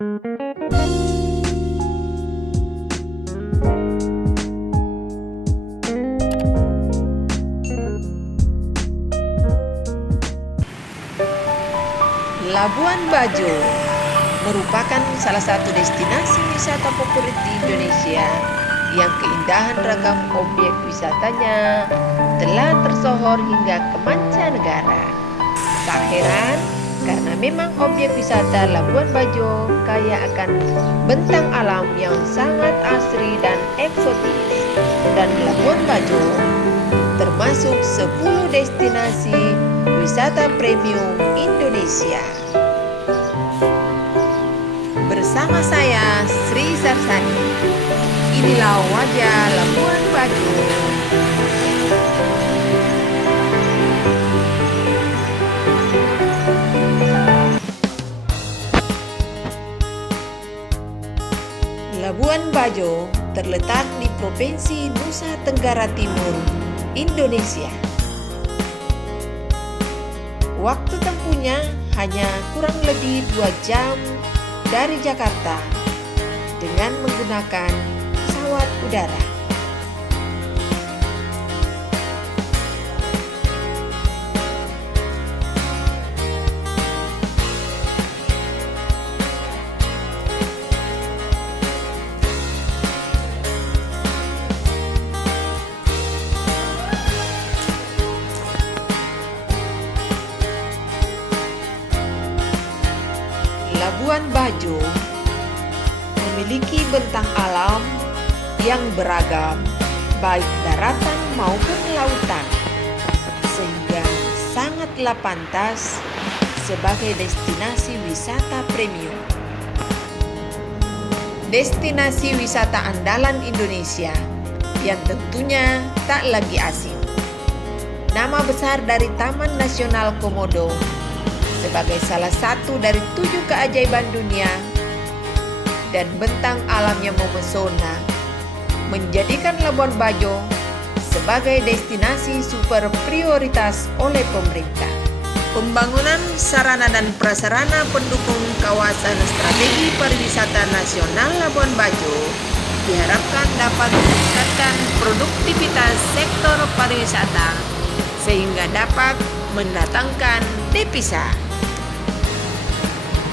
Labuan Bajo merupakan salah satu destinasi wisata favorit di Indonesia yang keindahan ragam objek wisatanya telah tersohor hingga ke mancanegara. Tak heran karena memang objek wisata Labuan Bajo kaya akan bentang alam yang sangat asri dan eksotis. Dan Labuan Bajo termasuk 10 destinasi wisata premium Indonesia. Bersama saya Sri Sarsani, inilah wajah Labuan Bajo. Labuan Bajo terletak di Provinsi Nusa Tenggara Timur, Indonesia. Waktu tempuhnya hanya kurang lebih 2 jam dari Jakarta dengan menggunakan pesawat udara. Labuan Bajo memiliki bentang alam yang beragam, baik daratan maupun lautan, sehingga sangatlah pantas sebagai destinasi wisata premium. Destinasi wisata andalan Indonesia yang tentunya tak lagi asing. Nama besar dari Taman Nasional Komodo sebagai salah satu dari 7 keajaiban dunia dan bentang alam yang memesona menjadikan Labuan Bajo sebagai destinasi super prioritas oleh pemerintah. Pembangunan sarana dan prasarana pendukung kawasan strategi pariwisata nasional Labuan Bajo diharapkan dapat meningkatkan produktivitas sektor pariwisata sehingga dapat mendatangkan devisa.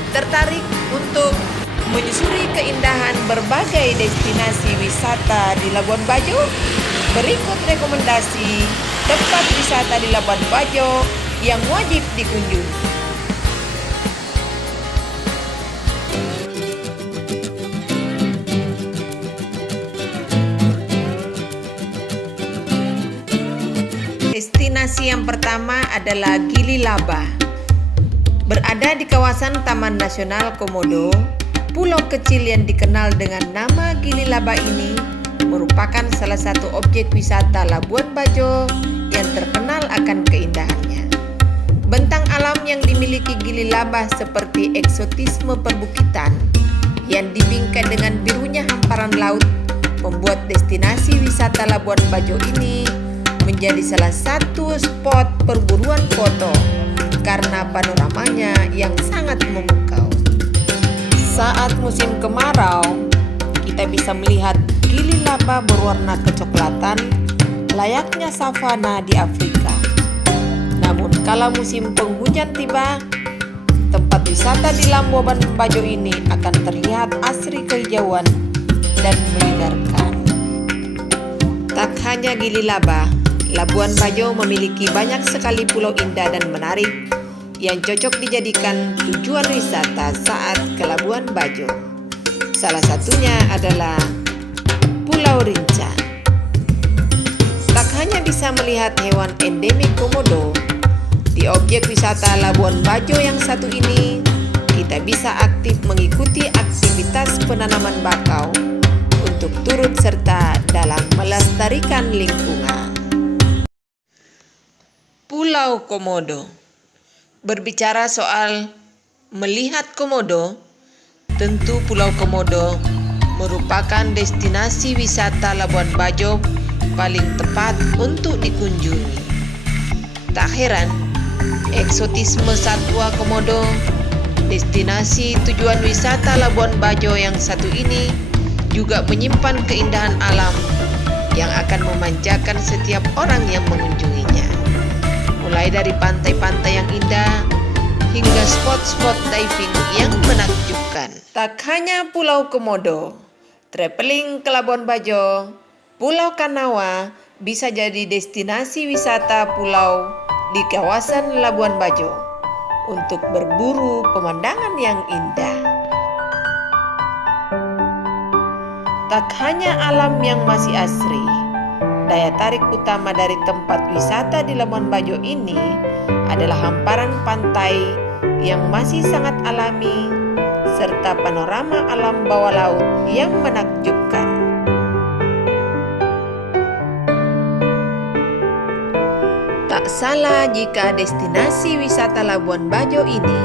Tertarik untuk menyusuri keindahan berbagai destinasi wisata di Labuan Bajo? Berikut rekomendasi tempat wisata di Labuan Bajo yang wajib dikunjungi. Destinasi yang pertama adalah Gili Laba. Berada di kawasan Taman Nasional Komodo, pulau kecil yang dikenal dengan nama Gili Laba ini merupakan salah satu objek wisata Labuan Bajo yang terkenal akan keindahannya. Bentang alam yang dimiliki Gili Laba seperti eksotisme perbukitan yang dibingkai dengan birunya hamparan laut membuat destinasi wisata Labuan Bajo ini menjadi salah satu spot perburuan foto karena panoramanya yang sangat memukau. Saat musim kemarau, kita bisa melihat Gili Laba berwarna kecoklatan layaknya savana di Afrika. Namun kala musim penghujan tiba, tempat wisata di Labuan Bajo ini akan terlihat asri kehijauan dan menyegarkan. Tak hanya Gili Laba, Labuan Bajo memiliki banyak sekali pulau indah dan menarik yang cocok dijadikan tujuan wisata saat ke Labuan Bajo. Salah satunya adalah Pulau Rinca. Tak hanya bisa melihat hewan endemik Komodo, di objek wisata Labuan Bajo yang satu ini, kita bisa aktif mengikuti aktivitas penanaman bakau untuk turut serta dalam melestarikan lingkungan. Pulau Komodo. Berbicara soal melihat Komodo, tentu Pulau Komodo merupakan destinasi wisata Labuan Bajo paling tepat untuk dikunjungi. Tak heran, eksotisme satwa Komodo Destinasi tujuan wisata Labuan Bajo yang satu ini juga menyimpan keindahan alam yang akan memanjakan setiap orang yang mengunjunginya. Mulai dari pantai-pantai yang indah hingga spot-spot diving yang menakjubkan. Tak hanya Pulau Komodo, traveling ke Labuan Bajo, Pulau Kanawa bisa jadi destinasi wisata pulau di kawasan Labuan Bajo untuk berburu pemandangan yang indah. Tak hanya alam yang masih asri, daya tarik utama dari tempat wisata di Labuan Bajo ini adalah hamparan pantai yang masih sangat alami serta panorama alam bawah laut yang menakjubkan. Tak salah jika destinasi wisata Labuan Bajo ini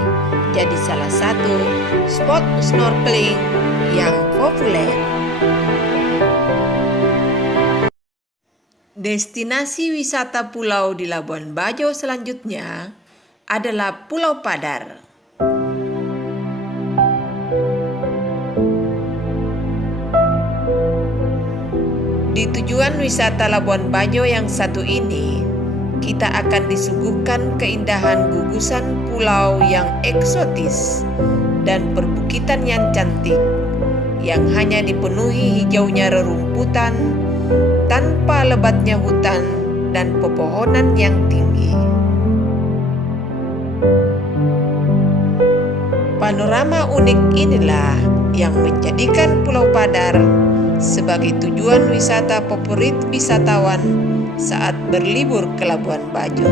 jadi salah satu spot snorkeling yang populer. Destinasi wisata pulau di Labuan Bajo selanjutnya adalah Pulau Padar. Di tujuan wisata Labuan Bajo yang satu ini, kita akan disuguhkan keindahan gugusan pulau yang eksotis dan perbukitan yang cantik yang hanya dipenuhi hijaunya rerumputan tanpa lebatnya hutan dan pepohonan yang tinggi. Panorama unik inilah yang menjadikan Pulau Padar sebagai tujuan wisata favorit wisatawan saat berlibur ke Labuan Bajo.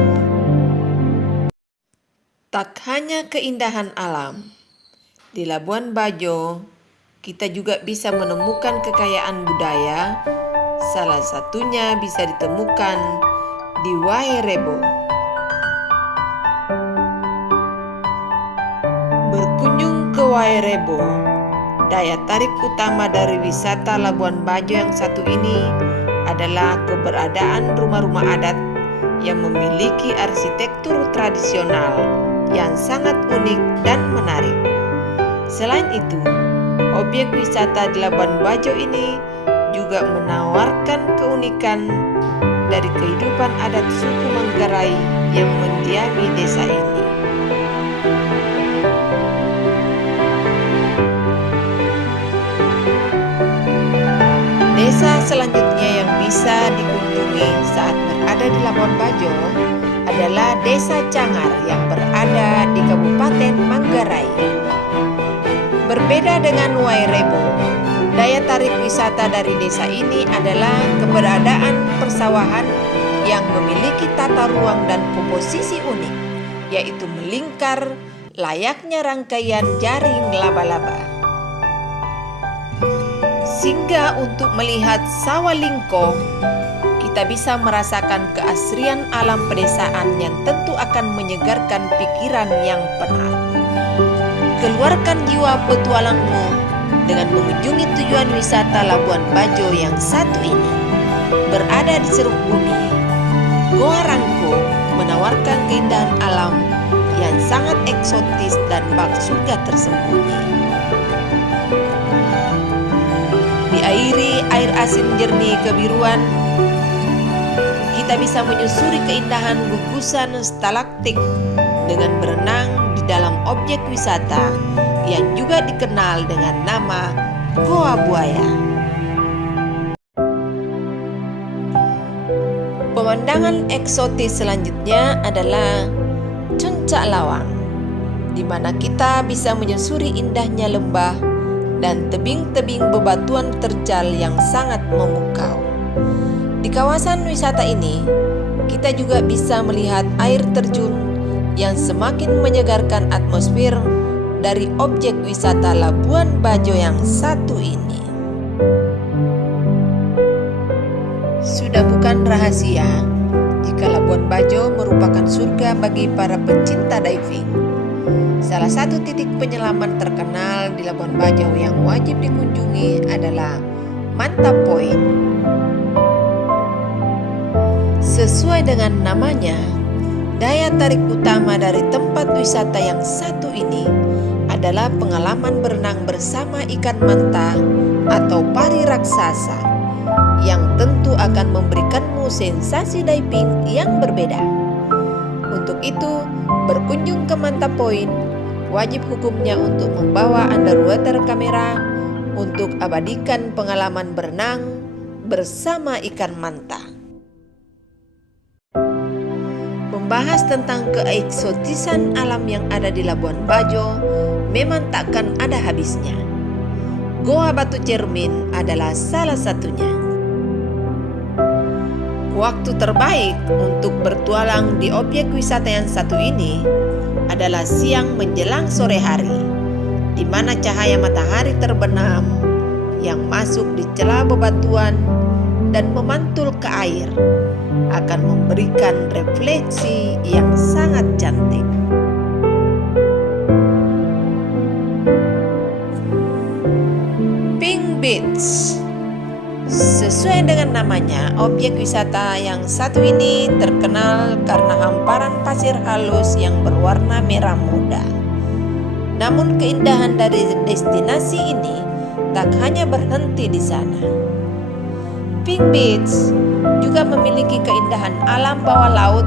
Tak hanya keindahan alam, di Labuan Bajo kita juga bisa menemukan kekayaan budaya. Salah satunya bisa ditemukan di Wairebo. Berkunjung ke Wairebo, daya tarik utama dari wisata Labuan Bajo yang satu ini adalah keberadaan rumah-rumah adat yang memiliki arsitektur tradisional yang sangat unik dan menarik. Selain itu, objek wisata di Labuan Bajo ini juga menawarkan keunikan dari kehidupan adat suku Manggarai yang mendiami desa ini. Desa selanjutnya yang bisa dikunjungi saat berada di Labuan Bajo adalah Desa Cangar yang berada di Kabupaten Manggarai. Berbeda dengan Wairebo, daya tarik wisata dari desa ini adalah keberadaan persawahan yang memiliki tata ruang dan komposisi unik, yaitu melingkar layaknya rangkaian jaring laba-laba. Sehingga untuk melihat sawah lingkong, kita bisa merasakan keasrian alam pedesaan yang tentu akan menyegarkan pikiran yang penat. Keluarkan jiwa petualangmu dengan mengunjungi tujuan wisata Labuan Bajo yang satu ini. Berada di ceruk bumi, Goa Rangko menawarkan keindahan alam yang sangat eksotis dan bak surga tersembunyi. Diairi air asin jernih kebiruan, kita bisa menyusuri keindahan gugusan stalaktik dengan berenang di dalam objek wisata yang juga dikenal dengan nama Goa Buaya. Pemandangan eksotis selanjutnya adalah Cuncak Lawang, di mana kita bisa menyusuri indahnya lembah dan tebing-tebing bebatuan terjal yang sangat memukau. Di kawasan wisata ini, kita juga bisa melihat air terjun yang semakin menyegarkan atmosfer dari objek wisata Labuan Bajo yang satu ini. Sudah bukan rahasia jika Labuan Bajo merupakan surga bagi para pencinta diving. Salah satu titik penyelaman terkenal di Labuan Bajo yang wajib dikunjungi adalah Mantap Point. Sesuai dengan namanya, daya tarik utama dari tempat wisata yang satu ini adalah pengalaman berenang bersama ikan manta atau pari raksasa yang tentu akan memberikanmu sensasi diving yang berbeda. Untuk itu, berkunjung ke Manta Point wajib hukumnya untuk membawa underwater kamera untuk abadikan pengalaman berenang bersama ikan manta. Membahas tentang keeksotisan alam yang ada di Labuan Bajo memang takkan ada habisnya. Goa Batu Cermin adalah salah satunya. Waktu terbaik untuk bertualang di objek wisata yang satu ini adalah siang menjelang sore hari, di mana cahaya matahari terbenam yang masuk di celah bebatuan dan memantul ke air akan memberikan refleksi yang sangat cantik. Pink Beach. Sesuai dengan namanya, objek wisata yang satu ini terkenal karena hamparan pasir halus yang berwarna merah muda. Namun keindahan dari destinasi ini tak hanya berhenti di sana. Pink Beach juga memiliki keindahan alam bawah laut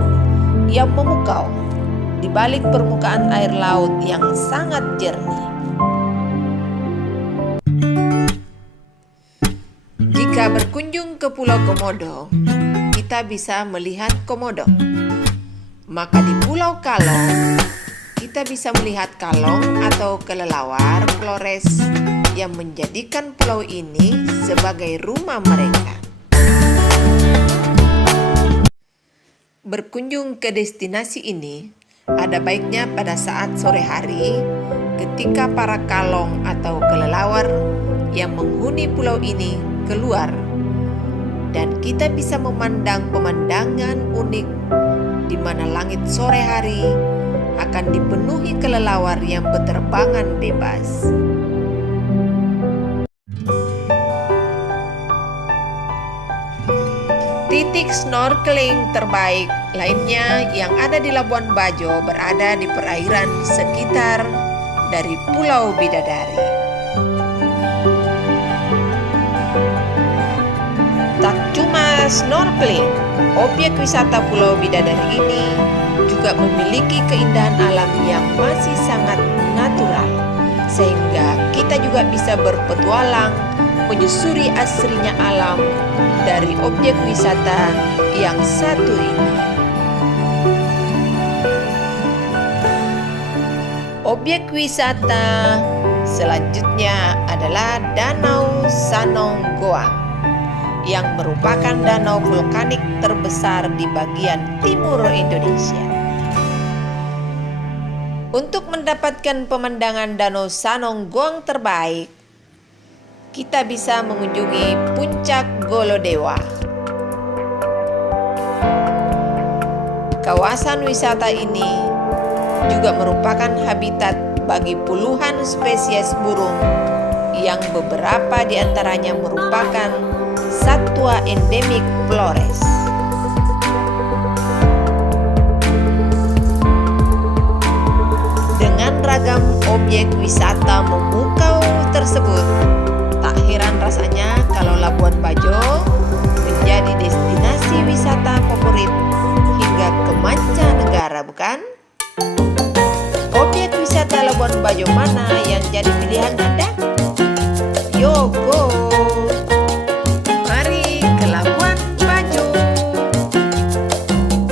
yang memukau di balik permukaan air laut yang sangat jernih. Jika berkunjung ke Pulau Komodo, kita bisa melihat komodo. Maka di Pulau Kalong, kita bisa melihat kalong atau kelelawar Flores yang menjadikan pulau ini sebagai rumah mereka. Berkunjung ke destinasi ini ada baiknya pada saat sore hari ketika para kalong atau kelelawar yang menghuni pulau ini keluar dan kita bisa memandang pemandangan unik di mana langit sore hari akan dipenuhi kelelawar yang berterbangan bebas. Titik snorkeling terbaik lainnya yang ada di Labuan Bajo berada di perairan sekitar dari Pulau Bidadari. Tak cuma snorkeling, objek wisata Pulau Bidadari ini juga memiliki keindahan alam yang masih sangat natural, sehingga kita juga bisa berpetualang menyusuri asrinya alam dari objek wisata yang satu ini. Objek wisata selanjutnya adalah Danau Sanong Goang, yang merupakan danau vulkanik terbesar di bagian timur Indonesia. Untuk mendapatkan pemandangan Danau Sanong Goang terbaik, kita bisa mengunjungi Puncak Golodewa. Kawasan wisata ini juga merupakan habitat bagi puluhan spesies burung yang beberapa di antaranya merupakan satwa endemik Flores. Dengan ragam objek wisata